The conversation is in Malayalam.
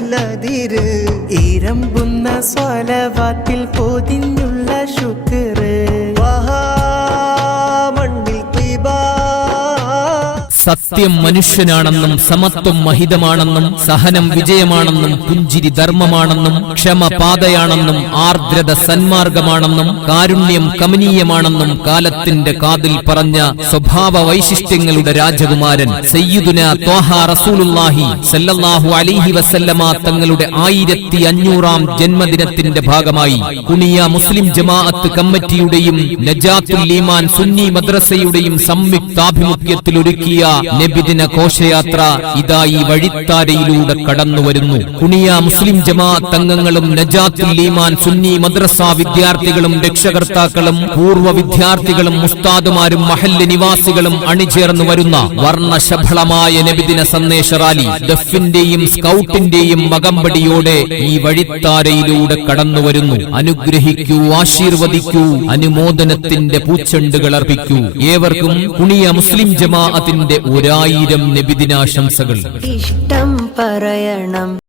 അതില്ലതിര് ഈരമ്പുന്ന സ്വലവാത്തിൽ പൊതിഞ്ഞുള്ള ശുക്ര് മണ്ണിൽ സത്യം മനുഷ്യനാണെന്നും സമത്വം മഹിതമാണെന്നും സഹനം വിജയമാണെന്നും പുഞ്ചിരി ധർമ്മമാണെന്നും ക്ഷമ പാതയാണെന്നും ആർദ്രത സന്മാർഗമാണെന്നും കാരുണ്യം കമനീയമാണെന്നും കാലത്തിന്റെ കാതിൽ പറഞ്ഞ സ്വഭാവ വൈശിഷ്ട്യങ്ങളുടെ രാജകുമാരൻ സയ്യിദുനാ ത്വാഹ റസൂലുള്ളാഹി സല്ലല്ലാഹു അലൈഹി വസല്ലമ തങ്ങളുടെ 1500-ാം ജന്മദിനത്തിന്റെ ഭാഗമായി കുണിയ മുസ്ലിം ജമാഅത്ത് കമ്മിറ്റിയുടെയും നജാത്തുൽ ഈമാൻ സുന്നി മദ്രസയുടെയും സംയുക്താഭിമുഖ്യത്തിൽ ഒരുക്കിയ നബിദിന ഘോഷയാത്ര ഇതാ ഈ വഴിത്താരയിലൂടെ കടന്നുവരുന്നു. കുണിയ മുസ്ലിം ജമാഅത്ത് അംഗങ്ങളും നജാത്തുൽ ഈമാൻ സുന്നി മദ്രസ വിദ്യാർത്ഥികളും രക്ഷകർത്താക്കളും പൂർവ്വ വിദ്യാർത്ഥികളും ഉസ്താദുമാരും മഹല്ല് നിവാസികളും അണിചേർന്നു വരുന്ന വർണ്ണശബളമായ നബിദിന സന്ദേശ റാലി ദഫിന്റെയും സ്കൗട്ടിന്റെയും മകമ്പടിയോടെ ഈ വഴിത്താരയിലൂടെ കടന്നുവരുന്നു. അനുഗ്രഹിക്കൂ, ആശീർവദിക്കൂ, അനുമോദനത്തിന്റെ പൂച്ചെണ്ടുകൾ അർപ്പിക്കൂ. ഏവർക്കും കുണിയ മുസ്ലിം ജമാഅത്തിന്റെ 1000 നബിദിനാശംസകൾ. ഇഷ്ടം പറയണം.